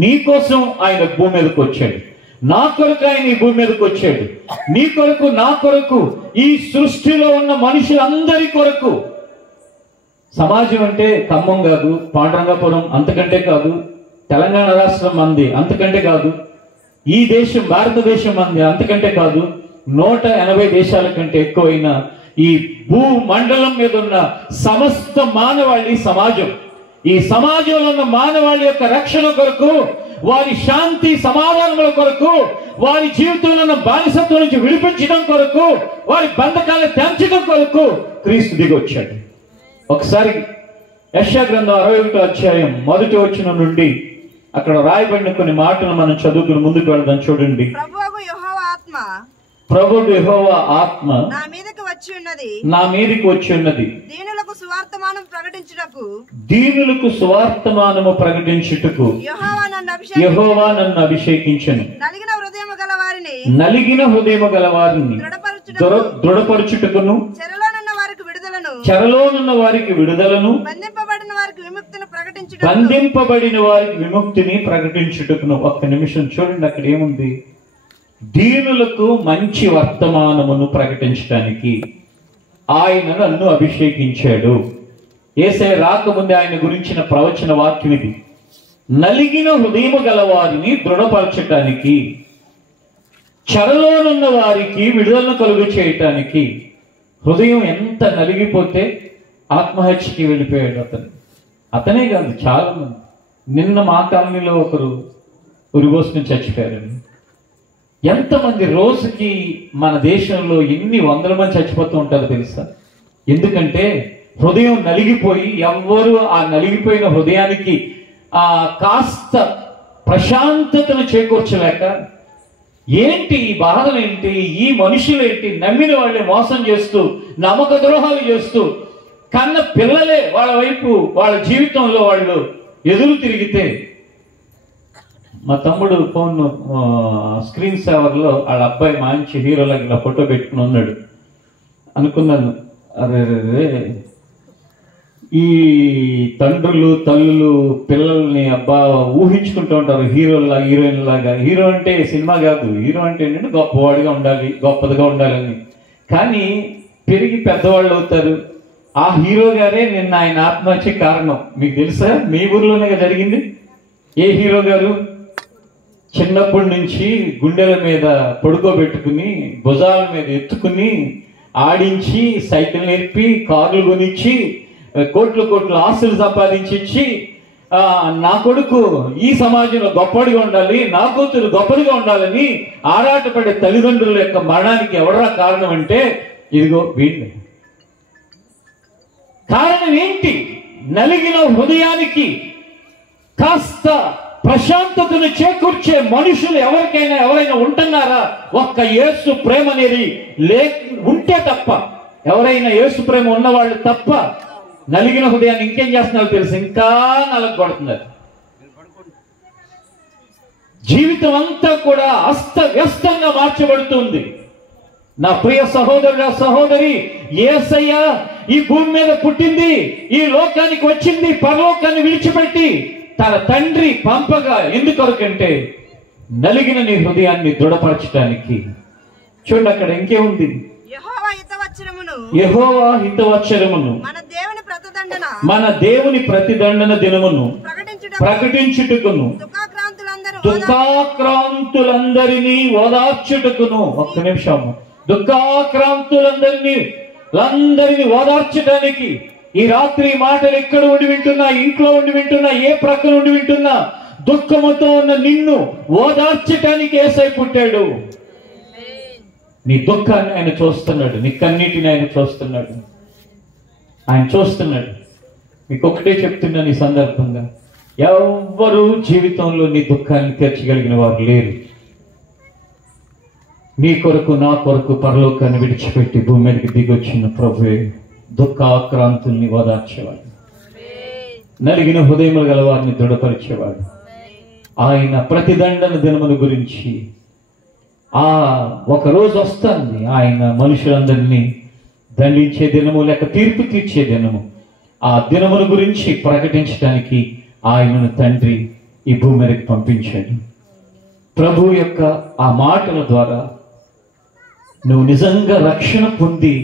నీ కోసం ఆయన భూమి మీదకి వచ్చాడు. నా కొరకు ఆయన ఈ భూమి మీదకి వచ్చాడు. నీ కొరకు, నా కొరకు, ఈ సృష్టిలో ఉన్న మనుషులందరి కొరకు సమాజం అంటే ఖమ్మం కాదు, పాండురంగాపురం అంతకంటే కాదు, తెలంగాణ రాష్ట్రం మంది అంతకంటే కాదు, ఈ దేశం భారతదేశం మంది అంతకంటే కాదు, 180 దేశాల కంటే ఎక్కువైన ఈ భూమండలం మీద ఉన్న సమస్త మానవాళి సమాజం. ఈ సమాజంలో ఉన్న మానవాళి యొక్క రక్షణ కొరకు, వారి శాంతి సమాధానముల కొరకు, వారి జీవితంలో ఉన్న బానిసత్వం నుంచి విడిపించడం కొరకు, వారి బంధకాలను తెంచడం కొరకు క్రీస్తు దిగొచ్చాడు. ఒకసారి యెషయా గ్రంథం 61వ అధ్యాయం 1వ వచనం నుండి అక్కడ రాయబడిన కొన్ని మాటలు మనం చదువుకుని ముందుకు వెళ్దాం. చూడండి. ప్రభువు యెహోవా ఆత్మ నా మీదకి వచ్చి ఉన్నది, దీనులకు సువార్తమానం ప్రకటించుటకు యెహోవా నన్ను అభిషేకించెను. నలిగిన హృదయము గల వారిని దృఢపరచుటకును, చెరలోనున్న వారికి విడుదలను, బంధింపబడిన వారికి విముక్తిని ప్రకటించుటకును. ఒక్క నిమిషం చూడండి, అక్కడ ఏముంది? దీనులకు మంచి వర్తమానమును ప్రకటించడానికి ఆయన నన్ను అభిషేకించాడు. యేసయ్య రాకముందే ఆయన గురించిన ప్రవచన వాక్యం ఇది. నలిగిన హృదయము గల వారిని దృఢపరచటానికి, చెరలోనున్న వారికి విడుదలను కలుగు చేయటానికి. హృదయం ఎంత నలిగిపోతే ఆత్మహత్యకి వెళ్ళిపోయాడు అతనే కాదు, చాలా మంది. నిన్న మా కాలనీలో ఒకరు ఉరిపోసుకుని చచ్చిపోయారండి. ఎంతమంది రోజుకి మన దేశంలో ఎన్ని వందల మంది చచ్చిపోతూ ఉంటారో తెలుసా? ఎందుకంటే హృదయం నలిగిపోయి, ఎవ్వరు ఆ నలిగిపోయిన హృదయానికి కాస్త ప్రశాంతతను చేకూర్చలేక, ఏంటి ఈ బాధలు, ఏంటి ఈ మనుషులు, ఏంటి నమ్మిన వాళ్ళని మోసం చేస్తూ, నమ్మక ద్రోహాలు చేస్తూ, కన్న పిల్లలే వాళ్ళ వైపు వాళ్ళ జీవితంలో వాళ్ళు ఎదురు తిరిగితే, మా తమ్ముడు ఫోన్ స్క్రీన్ సేవర్లో వాళ్ళ అబ్బాయి మంచి హీరోలాగా ఇలా ఫోటో పెట్టుకుని ఉన్నాడు. అనుకున్నాను, అరే ఈ తండ్రులు తల్లులు పిల్లల్ని ఊహించుకుంటూ ఉంటారు హీరోలా హీరోయిన్ లాగా. హీరో అంటే సినిమా కాదు, హీరో అంటే ఏంటంటే గొప్పవాడిగా ఉండాలి, గొప్పదిగా ఉండాలని. కానీ పెరిగి పెద్దవాళ్ళు అవుతారు. ఆ హీరో గారే నిన్న ఆయన ఆత్మహత్య కారణం. మీకు తెలుసా? మీ ఊర్లోనే జరిగింది. ఏ హీరో గారు? చిన్నప్పటి నుంచి గుండెల మీద పడుకోబెట్టుకుని, భుజాల మీద ఎత్తుకుని, ఆడించి, సైకిల్ నేర్పి, కార్లు కొనిచ్చి, కోట్లు ఆస్తులు సంపాదించి, నా కొడుకు ఈ సమాజంలో గొప్పడిగా ఉండాలి, నా కూతురు గొప్పదిగా ఉండాలని ఆరాటపడే తల్లిదండ్రుల యొక్క మరణానికి ఎవడరా కారణం అంటే ఇదిగో వీళ్ళు. కారణం ఏంటి? నలిగిన హృదయానికి కాస్త ప్రశాంతతను చేకూర్చే మనుషులు ఎవరైనా ఉంటున్నారా? ఒక్క యేసు ప్రేమ అనేది ఉంటే తప్ప, ఎవరైనా యేసు ప్రేమ ఉన్నవాళ్ళు తప్ప నలిగిన హృదయాన్ని ఇంకేం చేస్తున్నారు తెలుసు? ఇంకా నలగొడుతున్నారు. జీవితం అంతా కూడా అస్తవ్యస్తంగా మార్చబడుతుంది. నా ప్రియ సహోదరుడా, సహోదరి, యేసయ్య ఈ భూమి మీద పుట్టింది, ఈ లోకానికి వచ్చింది, పరలోకాన్ని విడిచిపెట్టి తన తండ్రి పంపగా ఎందుకొరకంటే నలిగిన నీ హృదయాన్ని దృఢపరచడానికి. చూడండి, అక్కడ ఇంకేముంది? యెహోవా హితవచ్చరమును, మన దేవుని ప్రతిదండన దినమును ప్రకటించుటకును, దుఃఖాక్రాంతులందరినీ ఓదార్చుటకును. ఒక్క నిమిషం. దుఃఖాక్రాంతులందరినీ ఓదార్చడానికి ఈ రాత్రి మాటలు ఎక్కడ ఉండి వింటున్నా, ఇంట్లో ఉండి వింటున్నా, ఏ ప్రక్కన ఉండి వింటున్నా, దుఃఖముతో ఉన్న నిన్ను ఓదార్చటానికి యేసయ్య పుట్టాడు. నీ దుఃఖాన్ని ఆయన చూస్తున్నాడు, నీ కన్నీటిని ఆయన చూస్తున్నాడు. మీకు ఒకటే చెప్తున్నాను ఈ సందర్భంగా, ఎవ్వరూ జీవితంలో నీ దుఃఖాన్ని తీర్చగలిగిన వారు లేరు. నీ కొరకు నా కొరకు పరలోకాన్ని విడిచిపెట్టి భూమి మీదకి దిగొచ్చిన ప్రభువే దుఃఖాక్రాంతుల్ని ఓదార్చేవాడు, నలిగిన హృదయములు గల వారిని దృఢపరిచేవాడు. ఆయన ప్రతిదండన దినముల గురించి ఒక రోజు వస్తుంది, ఆయన మనుషులందరినీ దండించే దినము, లేక తీర్పు తీర్చే దినము. ఆ దినముల గురించి ప్రకటించడానికి ఆయనను తండ్రి ఈ భూమి మీదకి పంపించాడు. ప్రభు యొక్క ఆ మాటల ద్వారా నువ్వు నిజంగా రక్షణ పొంది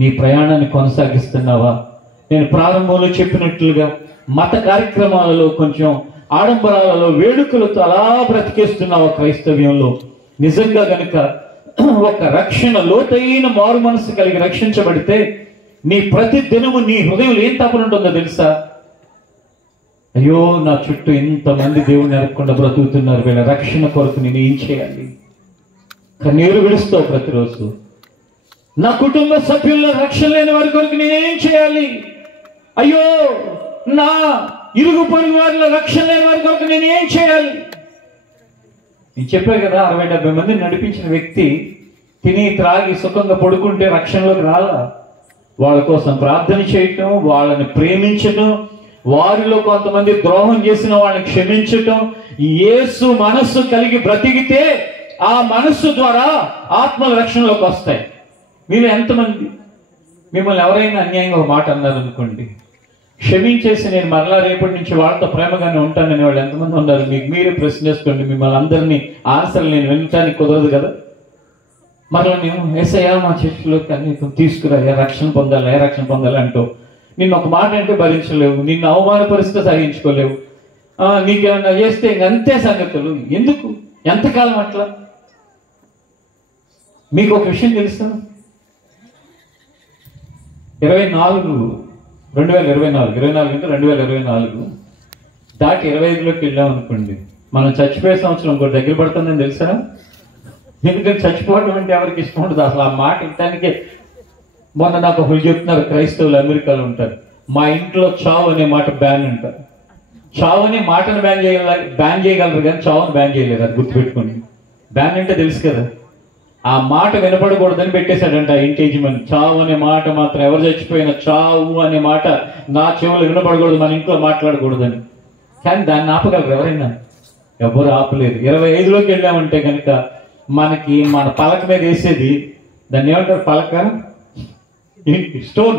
నీ ప్రయాణాన్ని కొనసాగిస్తున్నావా? నేను ప్రారంభంలో చెప్పినట్లుగా మత కార్యక్రమాలలో, కొంచెం ఆడంబరాలలో, వేడుకలతో అలా బ్రతికేస్తున్నావు క్రైస్తవ్యంలో. నిజంగా గనుక ఒక రక్షణ, లోతైన మారు మనసు కలిగి రక్షించబడితే నీ ప్రతి దినము నీ హృదయంలో ఏం తపన ఉంటుందో తెలుసా? అయ్యో, నా చుట్టూ ఇంతమంది దేవుణ్ణి ఎరగకుండా బ్రతుకుతున్నారు, వీళ్ళ రక్షణ కొరకు నేను ఏం చేయాలి? కన్నీరు విడుస్తావు ప్రతిరోజు. నా కుటుంబ సభ్యుల రక్షణ లేని వారి కొరకు నేనేం చేయాలి? అయ్యో, నా ఇరుగు పొరుగు వారిలో రక్షణ లేని వారి కొరకు నేను ఏం చేయాలి? నేను చెప్పాను కదా, 60-70 మందిని నడిపించిన వ్యక్తి తిని త్రాగి సుఖంగా పడుకుంటే రక్షణలోకి రాలా. వాళ్ళ కోసం ప్రార్థన చేయటం, వాళ్ళని ప్రేమించటం, వారిలో కొంతమంది ద్రోహం చేసిన వాళ్ళని క్షమించటం, యేసు మనస్సు కలిగి బ్రతికితే ఆ మనస్సు ద్వారా ఆత్మల రక్షణలోకి వస్తాయి. మీరు ఎంతమంది, మిమ్మల్ని ఎవరైనా అన్యాయంగా ఒక మాట అన్నారు అనుకోండి, క్షమించేసి నేను మరలా రేపటి నుంచి వాళ్ళతో ప్రేమగానే ఉంటానని వాళ్ళు ఎంతమంది ఉన్నారు? మీకు మీరే ప్రశ్న చేసుకోండి. మిమ్మల్ని అందరినీ ఆన్సర్లు నేను వినటానికి కుదరదు కదా. మరలా నేను ఏసయ్యా మా చర్చిలోకి అన్ని తీసుకురా, రక్షణ పొందాలి అంటూ నిన్ను ఒక మాట అంటే భరించలేవు, నిన్ను అవమానపరిస్తే సహించుకోలేవు, నీకేమన్నా చేస్తే ఇంకంతే సంగతులు. ఎందుకు? ఎంతకాలం అట్లా? మీకు ఒక విషయం తెలుసా? 2024 దాటి 25లోకి వెళ్ళాం అనుకోండి, మనం చచ్చిపోయే సంవత్సరం ఇంకోటి దగ్గర పడుతుందని తెలుసా? ఎందుకంటే చచ్చిపోవడం అంటే ఎవరికి ఇష్టం ఉండదు అసలు. ఆ మాట ఇంటానికే మొన్న నాకు ఒకరు చెప్తున్నారు, క్రైస్తవులు అమెరికాలో ఉంటారు, మా ఇంట్లో చావు అనే మాట బ్యాన్ అంటారు. చావు అనే మాటను బ్యాన్ చేయగలరు కానీ చావును బ్యాన్ చేయలేరు. అది గుర్తుపెట్టుకోండి. బ్యాన్ అంటే తెలుసు కదా, ఆ మాట వినపడకూడదని పెట్టేశాడంట ఆ ఇంటి యజమాని. చావు అనే మాట మాత్రం, ఎవరు చచ్చిపోయినా చావు అనే మాట నా చెవులు వినపడకూడదు, మన ఇంట్లో మాట్లాడకూడదని. కానీ దాన్ని ఆపగలరు ఎవరైనా? ఎవరు ఆపలేదు. 25లోకి వెళ్ళామంటే కనుక మనకి మన పలక మీద వేసేది, దాన్ని ఏమంటారు? పలక, స్టోన్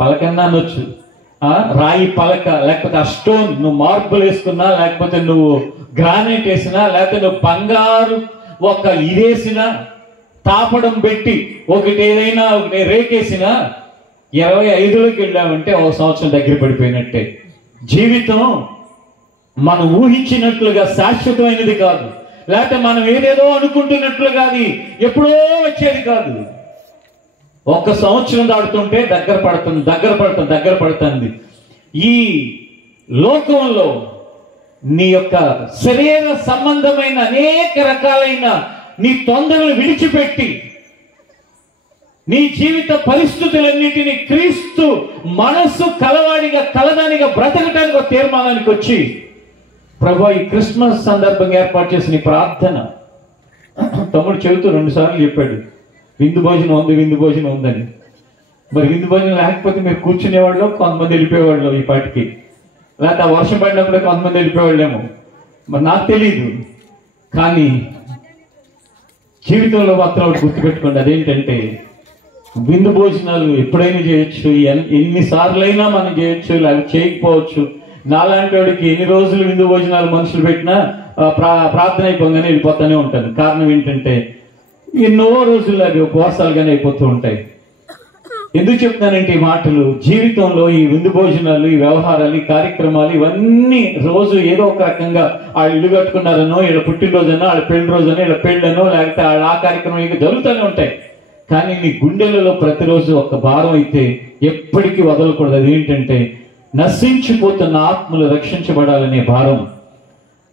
పలకన్నా అనొచ్చు, రాయి పలక, లేకపోతే ఆ స్టోన్ నువ్వు మార్బుల్ వేసుకున్నా, లేకపోతే నువ్వు గ్రానైట్ వేసినా, లేకపోతే నువ్వు బంగారు ఒక ఇదేసినా, తాపడం పెట్టి ఒకటి ఏదైనా రేకేసినా, 25లోకి వెళ్ళామంటే ఒక సంవత్సరం దగ్గర పడిపోయినట్టే. జీవితం మనం ఊహించినట్లుగా శాశ్వతమైనది కాదు, లేకపోతే మనం ఏదేదో అనుకుంటున్నట్లుగా అది ఎప్పుడో వచ్చేది కాదు. ఒక్క సంవత్సరం దాడుతుంటే దగ్గర పడుతుంది. ఈ లోకంలో నీ యొక్క శరీర సంబంధమైన అనేక రకాలైన నీ తొందరలు విడిచిపెట్టి నీ జీవిత పరిస్థితులన్నిటినీ క్రీస్తు మనస్సు కలదానిగా బ్రతకటానికి ఒక తీర్మానానికి వచ్చి, ప్రభువా ఈ క్రిస్మస్ సందర్భంగా ఏర్పాటు చేసిన ఈ ప్రార్థన, తమ్ముడు చెబుతూ 2 సార్లు చెప్పాడు, విందు భోజనం ఉందని. మరి విందు భోజనం లేకపోతే మీరు కూర్చునేవాళ్ళు, కొంతమంది వెళ్ళిపోయేవాళ్ళు ఈ పాటికి, లేకపోతే వర్షం పడినప్పుడే కొంతమంది వెళ్ళిపోయేవాళ్ళేమో, మరి నాకు తెలియదు. కానీ జీవితంలో మాత్రం గుర్తుపెట్టుకోండి, అదేంటంటే విందు భోజనాలు ఎప్పుడైనా చేయొచ్చు, ఎన్నిసార్లైనా మనం చేయొచ్చు, అవి చేయకపోవచ్చు. నాలాంటి వాడికి ఎన్ని రోజులు విందు భోజనాలు మనుషులు పెట్టినా ప్రార్థన అయిపోగానే వెళ్ళిపోతూనే ఉంటాను. కారణం ఏంటంటే ఎన్నో రోజులు అవి ఉపవాసాలుగానే అయిపోతూ ఉంటాయి. ఎందుకు చెప్తున్నానంటే ఈ మాటలు, జీవితంలో ఈ విందు భోజనాలు, ఈ వ్యవహారాలు, ఈ కార్యక్రమాలు, ఇవన్నీ రోజు ఏదో ఒక రకంగా వాళ్ళు ఇల్లు కట్టుకున్నారనో, వీళ్ళ పుట్టినరోజనో, వాళ్ళ పెళ్లి రోజనో, వీళ్ళ పెళ్ళనో, లేకపోతే వాళ్ళ ఆ కార్యక్రమం ఇక జరుగుతూనే ఉంటాయి. కానీ నీ గుండెలలో ప్రతిరోజు ఒక భారం అయితే ఎప్పటికీ వదలకూడదు. అది ఏంటంటే నశించిపోతున్న ఆత్మలు రక్షించబడాలనే భారం.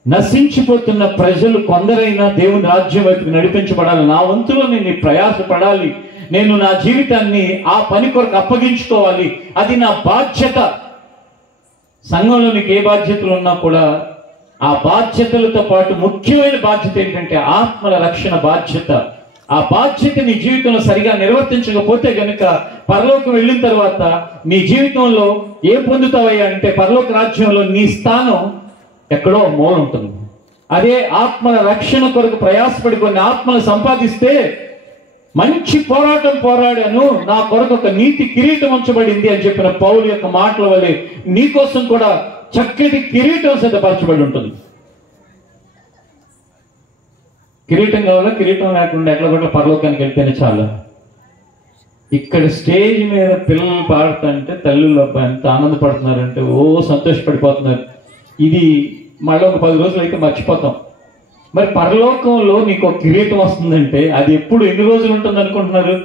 నశించిపోతున్న ప్రజలు కొందరైనా దేవుని రాజ్యం వైపుకి నడిపించబడాలి. నా వంతులో నేను ప్రయాసపడాలి, నేను నా జీవితాన్ని ఆ పని కొరకు అప్పగించుకోవాలి, అది నా బాధ్యత. సంఘంలో నీకు ఏ బాధ్యతలు ఉన్నా కూడా ఆ బాధ్యతలతో పాటు ముఖ్యమైన బాధ్యత ఏంటంటే ఆత్మల రక్షణ బాధ్యత. ఆ బాధ్యత నీ జీవితంలో సరిగా నిర్వర్తించకపోతే గనుక పరలోకం వెళ్ళిన తర్వాత నీ జీవితంలో ఏం పొందుతావయ్యా అంటే, పరలోక రాజ్యంలో నీ స్థానం ఎక్కడో మూల ఉంటుంది. అదే ఆత్మల రక్షణ కొరకు ప్రయాసపడి కొన్ని ఆత్మలు సంపాదిస్తే, మంచి పోరాటం పోరాడాను, నా కొరకు ఒక నీతి కిరీటం ఉంచబడింది అని చెప్పిన పౌలు యొక్క మాటల వలె నీకోసం కూడా చక్కటి కిరీటం సిద్ధపరచబడి ఉంటుంది. కిరీటం కావాలా? కిరీటం లేకుండా ఎట్లా కూడా పరలోకానికి వెళ్తేనే చాలా. ఇక్కడ స్టేజ్ మీద పిల్లలు పాడుతుంటే తల్లులు ఎంత ఆనందపడుతున్నారంటే సంతోషపడిపోతున్నారు. ఇది మళ్ళీ ఒక 10 రోజులు అయితే మర్చిపోతాం. మరి పరలోకంలో నీకు ఒక కిరీటం వస్తుందంటే అది ఎప్పుడు ఎన్ని రోజులు ఉంటుంది అనుకుంటున్నారు?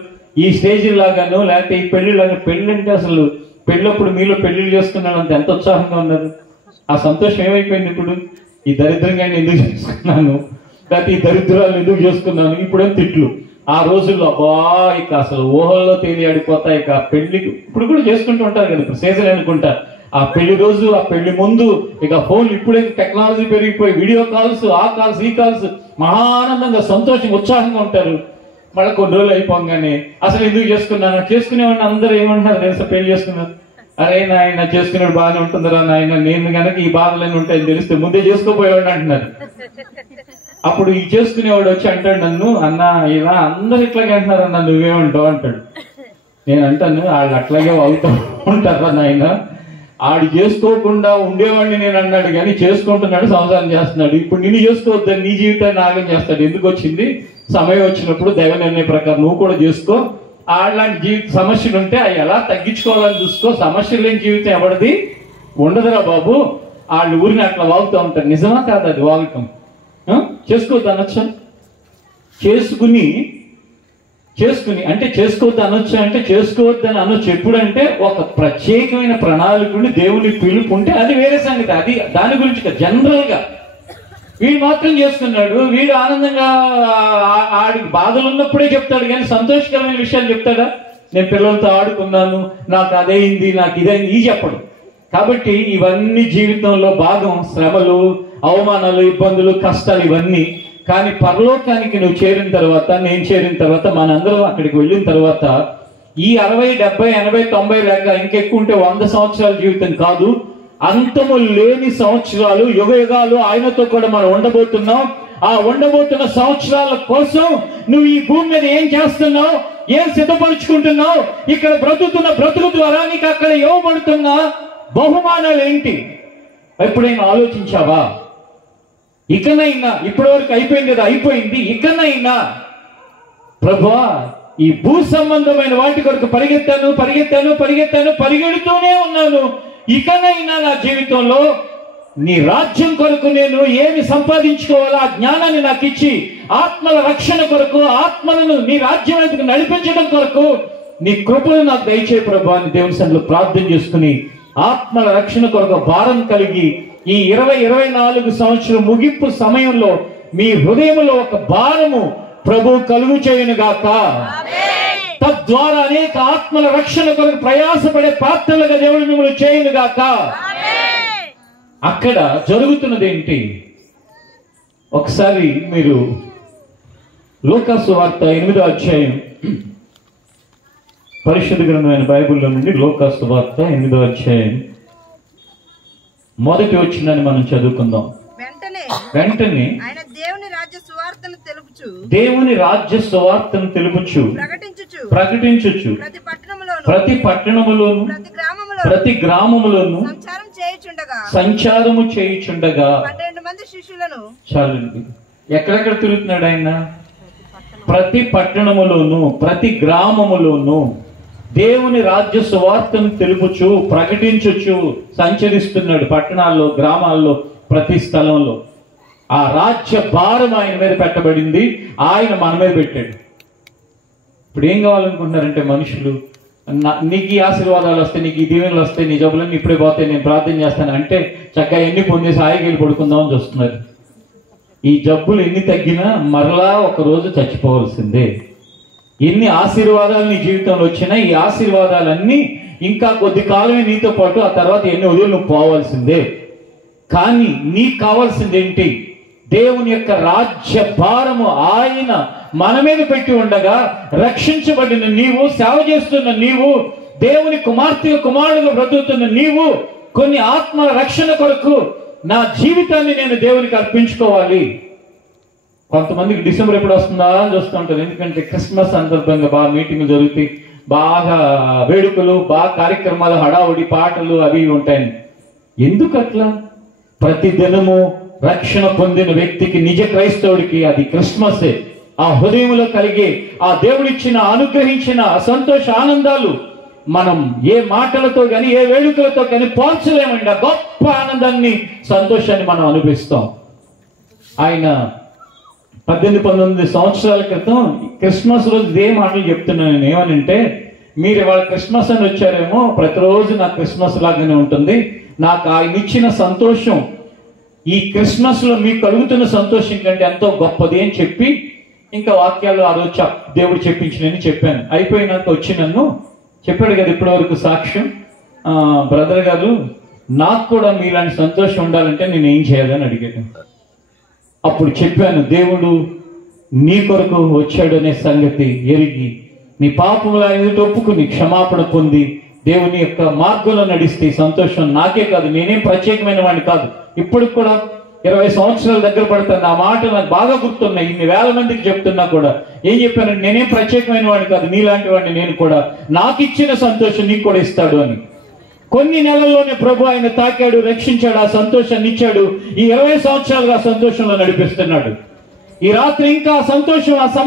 ఈ స్టేజ్ లాగాను లేకపోతే ఈ పెళ్లిలాగా. పెళ్లి అంటే అసలు పెళ్ళప్పుడు మీలో పెళ్లిళ్ళు చేసుకున్నాను అంత ఎంత ఉత్సాహంగా ఉన్నారు. ఆ సంతోషం ఏమైపోయింది ఇప్పుడు? ఈ దరిద్రంగా ఎందుకు చేసుకున్నాను, లేకపోతే ఈ దరిద్రాలు ఎందుకు చేసుకున్నాను, ఇప్పుడేం తిట్లు. ఆ రోజుల్లో ఇక అసలు ఊహల్లో తేలియాడిపోతాయి. ఇక పెళ్లికి ఇప్పుడు కూడా చేసుకుంటూ ఉంటారు కదా, ఇప్పుడు సీజన్ అనుకుంటా. ఆ పెళ్లి రోజు, ఆ పెళ్లి ముందు ఇక ఫోన్లు, ఇప్పుడే టెక్నాలజీ పెరిగిపోయి వీడియో కాల్స్, ఆ కాల్స్, ఈ కాల్స్, మహా ఆనందంగా సంతోషంగా ఉత్సాహంగా ఉంటారు. మళ్ళీ కొన్ని రోజులు అయిపోగానే అసలు ఎందుకు చేసుకున్నాను, చేసుకునేవాడిని అందరూ ఏమంటున్నారు తెలుసా? పెళ్లి చేసుకున్నారు, అరే నాయన చేసుకునేవాడు బాగానే ఉంటుందిరా నాయన, నేను కనుక ఈ బాధలన్నీ ఉంటాయని తెలిస్తే ముందే చేసుకోపోయేవాడు అంటున్నారు. అప్పుడు ఈ చేసుకునేవాడు వచ్చి అంటాడు నన్ను, అన్న ఇలా అందరు ఇట్లాగే అంటున్నారు అన్న, నువ్వేమంటావు అంటాడు. నేను అంటాను, వాళ్ళు అట్లాగే అవుతూ ఉంటారా నాయన, ఆడు చేసుకోకుండా ఉండేవాడిని నేను అన్నాడు కానీ చేసుకుంటున్నాడు, సంసారం చేస్తున్నాడు. ఇప్పుడు నిన్ను చేసుకోవద్దని నీ జీవితాన్ని నాగం చేస్తాడు. ఎందుకు వచ్చింది? సమయం వచ్చినప్పుడు దైవ నిర్ణయ ప్రకారం నువ్వు కూడా చేసుకో. అలాంటి జీవిత సమస్యలు ఉంటే అవి ఎలా తగ్గించుకోవాలని చూసుకో. సమస్యలు లేని జీవితం ఎవరిది ఉండదురా బాబు. వాళ్ళు ఊరిని అట్లా వాగుతూ ఉంటారు. నిజమా కాదు అది వాగటం? చేసుకోవద్దు అనొచ్చా? చేసుకుని అంటే చేసుకోవద్దు అనొచ్చా అంటే చేసుకోవద్దని అనొచ్చు. ఎప్పుడంటే ఒక ప్రత్యేకమైన ప్రణాళికని దేవుని పిలుపు ఉంటే అది వేరే సంగతి. అది దాని గురించి జనరల్ గా వీడు మాత్రం చేసుకున్నాడు, వీడు ఆనందంగా ఆడికి బాధలు ఉన్నప్పుడే చెప్తాడు కానీ సంతోషకరమైన విషయాలు చెప్తాడా? నేను పిల్లలతో ఆడుకున్నాను, నాకు అదైంది, నాకు ఇదైంది, ఈ చెప్పడు. కాబట్టి ఇవన్నీ జీవితంలో భాగం. శ్రమలు, అవమానాలు, ఇబ్బందులు, కష్టాలు ఇవన్నీ. కానీ పరలోకానికి నువ్వు చేరిన తర్వాత, నేను చేరిన తర్వాత, మనందరం అక్కడికి వెళ్ళిన తర్వాత ఈ 60, 70, 80, 90 లేక ఇంకెక్కువ ఉంటే 100 సంవత్సరాల జీవితం కాదు, అంతము లేని సంవత్సరాలు, యుగయుగాలు ఆయనతో కూడా మనం ఉండబోతున్నాం. ఆ ఉండబోతున్న సంవత్సరాల కోసం నువ్వు ఈ భూమి మీద ఏం చేస్తున్నావు, ఏం సిద్ధపరుచుకుంటున్నావు, ఇక్కడ బ్రతుకుతున్న బ్రతుకు ద్వారా నీకు అక్కడ ఇవ్వబడుతున్న బహుమానాలు ఏంటి? ఎప్పుడైనా ఆలోచించావా? ఇకనైనా, ఇప్పటి వరకు అయిపోయింది కదా, అయిపోయింది, ఇకనైనా ప్రభువా ఈ భూ సంబంధమైన వాటి కొరకు పరిగెడుతూనే ఉన్నాను, ఇకనైనా నా జీవితంలో నీ రాజ్యం కొరకు నేను ఏమి సంపాదించుకోవాలో ఆ జ్ఞానాన్ని నాకు ఇచ్చి, ఆత్మల రక్షణ కొరకు, ఆత్మలను నీ రాజ్యం వైపుకు నడిపించడం కొరకు నీ కృపను నాకు దయచేయి ప్రభువా అని దేవుని సన్నిధిలో ప్రార్థన చేసుకుని ఆత్మల రక్షణ కొరకు భారం కలిగి ఈ 2024 సంవత్సరం ముగింపు సమయంలో మీ హృదయంలో ఒక భారము ప్రభు కలుగు చేయునుగాక. తద్వారా అనేక ఆత్మల రక్షణ కొరకు ప్రయాసపడే పాత్రలుగా దేవుడు మిమ్మల్ని చేయునుగాక. అక్కడ జరుగుతున్నది ఏంటి? ఒకసారి మీరు లూకా సువార్త 8వ అధ్యాయం, పరిశుద్ధ గ్రంథమైన బైబిల్లో నుండి లూకా సువార్త 8వ అధ్యాయం మొదటి వచనాన్ని మనం చదువుకుందాం. వెంటనే దేవుని రాజ్య సువార్తను తెలుపుచు ప్రకటించుచు ప్రతి పట్టణములోను ప్రతి గ్రామములోను సంచారము చేయుచుండగా. చాలండి, ఎక్కడెక్కడ తిరుగుతున్నాడు ఆయన? ప్రతి పట్టణములోను ప్రతి గ్రామములోను దేవుని రాజ్య సువార్తను తెలుపుచు ప్రకటించుచు సంచరిస్తున్నాడు. పట్టణాల్లో, గ్రామాల్లో, ప్రతి స్థలంలో ఆ రాజ్య భారం ఆయన మీద పెట్టబడింది. ఆయన మన మీద పెట్టాడు. ఇప్పుడు ఏం కావాలనుకుంటున్నారంటే మనుషులు, నీకు ఈ ఆశీర్వాదాలు వస్తాయి, నీకు ఈ దీవెనలు వస్తాయి, నీ జబ్బులన్నీ ఇప్పుడే పోతాయి, నేను ప్రార్థన చేస్తాను అంటే చక్కగా ఎన్ని పొందేసి హాయిగా వెళ్ళి పడుకుందామని చూస్తున్నారు. ఈ జబ్బులు ఎన్ని తగ్గినా మరలా ఒక రోజు చచ్చిపోవలసిందే. ఎన్ని ఆశీర్వాదాలు నీ జీవితంలో వచ్చినా ఈ ఆశీర్వాదాలన్నీ ఇంకా కొద్ది కాలమే నీతో పాటు, ఆ తర్వాత ఎన్ని వదిలి నువ్వు పోవాల్సిందే. కానీ నీకు కావాల్సింది ఏంటి? దేవుని యొక్క రాజ్య భారము ఆయన మన మీద పెట్టి ఉండగా రక్షించబడిన నీవు, సేవ చేస్తున్న నీవు, దేవుని కుమార్తె కుమారుడుగా బ్రతుకుతున్న నీవు, కొన్ని ఆత్మల రక్షణ కొరకు నా జీవితాన్ని నేను దేవునికి అర్పించుకోవాలి. కొంతమందికి డిసెంబర్ ఎప్పుడు వస్తుందా అని చూస్తూ ఉంటారు. ఎందుకంటే క్రిస్మస్ సందర్భంగా బాగా మీటింగ్లు జరుగుతాయి, బాగా వేడుకలు, బాగా కార్యక్రమాలు, హడావుడి, పాటలు అవి ఉంటాయి. ఎందుకు అట్లా? ప్రతి దినము రక్షణ పొందిన వ్యక్తికి, నిజ క్రైస్తవుడికి అది క్రిస్మసే. ఆ హృదయంలో కలిగే ఆ దేవుడిచ్చిన అనుగ్రహించిన సంతోష ఆనందాలు మనం ఏ మాటలతో కానీ ఏ వేడుకలతో కానీ పోల్చలేమండి. ఆ గొప్ప ఆనందాన్ని, సంతోషాన్ని మనం అనుభవిస్తాం. ఆయన 18-19 సంవత్సరాల క్రితం క్రిస్మస్ రోజు ఇదే మాటలు చెప్తున్నాను నేను. ఏమనంటే, మీరు ఇవాళ క్రిస్మస్ అని వచ్చారేమో, ప్రతిరోజు నాకు క్రిస్మస్ లాగానే ఉంటుంది. నాకు ఆయన ఇచ్చిన సంతోషం ఈ క్రిస్మస్ లో మీకు కలుగుతున్న సంతోషం కంటే ఎంతో గొప్పది అని చెప్పి, ఇంకా వాక్యాలు ఆ రోజు దేవుడు చెప్పించినని చెప్పాను. అయిపోయినాక వచ్చి నన్ను చెప్పాడు కదా ఇప్పటి వరకు సాక్ష్యం, బ్రదర్ గారు నాకు కూడా మీలాంటి సంతోషం ఉండాలంటే నేను ఏం చేయాలని అడిగాను. అప్పుడు చెప్పాను, దేవుడు నీ కొరకు వచ్చాడు అనే సంగతి ఎరిగి, నీ పాపముల ఎదుట ఒప్పుకుని క్షమాపణ పొంది దేవుని యొక్క మార్గంలో నడిస్తే సంతోషం నాకే కాదు, నేనేం ప్రత్యేకమైన వాడిని కాదు. ఇప్పుడు కూడా 20 సంవత్సరాల దగ్గర పడుతుంది. ఆ మాట నాకు బాగా గుర్తున్నాయి. ఇన్ని వేల మందికి చెప్తున్నా కూడా ఏం చెప్పాను, నేనేం ప్రత్యేకమైన వాడిని కాదు, నీలాంటి వాడిని నేను కూడా, నాకు ఇచ్చిన సంతోషం నీకు కూడా ఇస్తాడు అని. కొన్ని నెలల్లోనే ప్రభు ఆయన తాకాడు, రక్షించాడు, ఆ సంతోషాన్ని ఇచ్చాడు. ఈ 20 సంవత్సరాలుగా సంతోషంలో నడిపిస్తున్నాడు. ఈ రాత్రి ఇంకా సంతోషం